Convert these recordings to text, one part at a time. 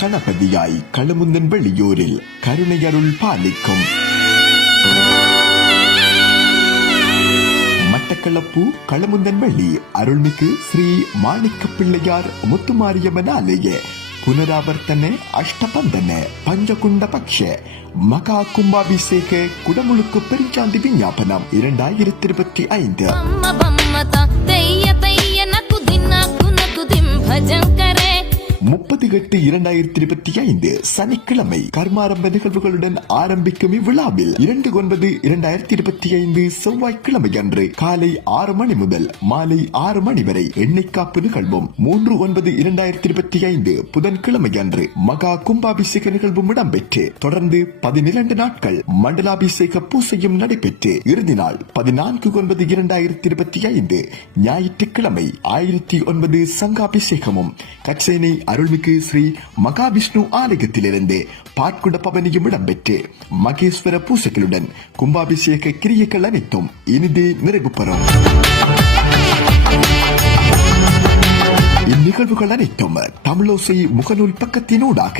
கணபதியாய் களமுந்தன் வெளியூரில் கருணையருள் பாலிக்கும் மட்டக்களப்பு களமுந்தன் வெளி அருள்மிகு ஸ்ரீ மாணிக்க பிள்ளையார் முத்துமாரியம்மன் ஆலய ಪುನರಾವರ್ತನೆ ಅಷ್ಟಪಂದನೆ ಪಂಚಕುಂಡ ಪಕ್ಷ ಮಕಾ ಕುಂಭಾಭಿಷೇಕ ಕುಡಮುಳುಕು ಪೆರಿಚಾಂದಿ ವಿಜ್ಞಾಪನಂ 30/8/2025 சனிக்கிழமை கர்மாரம்ப நிகழ்வுகளுடன் ஆரம்பிக்கும் இவ்விழாவில் 2/9/2025 செவ்வாய்க்கிழமை அன்று காலை 6 மணி முதல் மாலை 6 மணி வரை எண்ணெய்க்காப்பு நிகழ்வும் 3/9/2025 புதன்கிழமை அன்று மகா கும்பாபிஷேக நிகழ்வும் இடம்பெற்று தொடர்ந்து 12 நாட்கள் மண்டலாபிஷேக பூசையும் நடைபெற்று இறுதி நாள் 14/9/2025 ஞாயிற்றுக்கிழமை 1009 சங்காபிஷேகமும் கச்சேனை அருள்மிகு ஸ்ரீ மகாவிஷ்ணு ஆலயத்திலிருந்து பாட்குட பவனியும் இடம்பெற்று மகேஸ்வர பூசைகளுடன் கும்பாபிஷேக கிரியைகள் அனைத்தும் இனிதே நிறைவு பெறும். இந்நிகழ்வுகள் அனைத்தும் தமிழோசை முகநூல் பக்கத்தினூடாக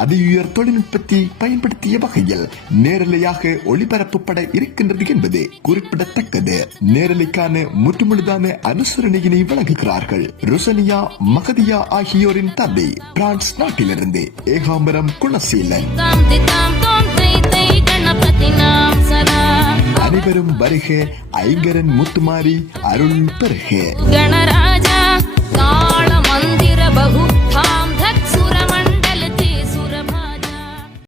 அதியுயர் தொழில்நுட்பத்தை பயன்படுத்திய வகையில் நேரலையாக ஒளிபரப்பப்பட இருக்கின்றது என்பது குறிப்பிடத்தக்கது. நேரலைக்கான முற்றுமுழுதான அனுசரணையினை வழங்குகிறார்கள் ருசனியா மகதியா ஆகியோரின் தந்தை பிரான்ஸ் நாட்டிலிருந்து ஏகாம்பரம் குணசீலன். அனைவரும் வருக, ஐங்கரன் முத்துமாரி அருள் பெருக. கணராஜா காள மந்திர பகு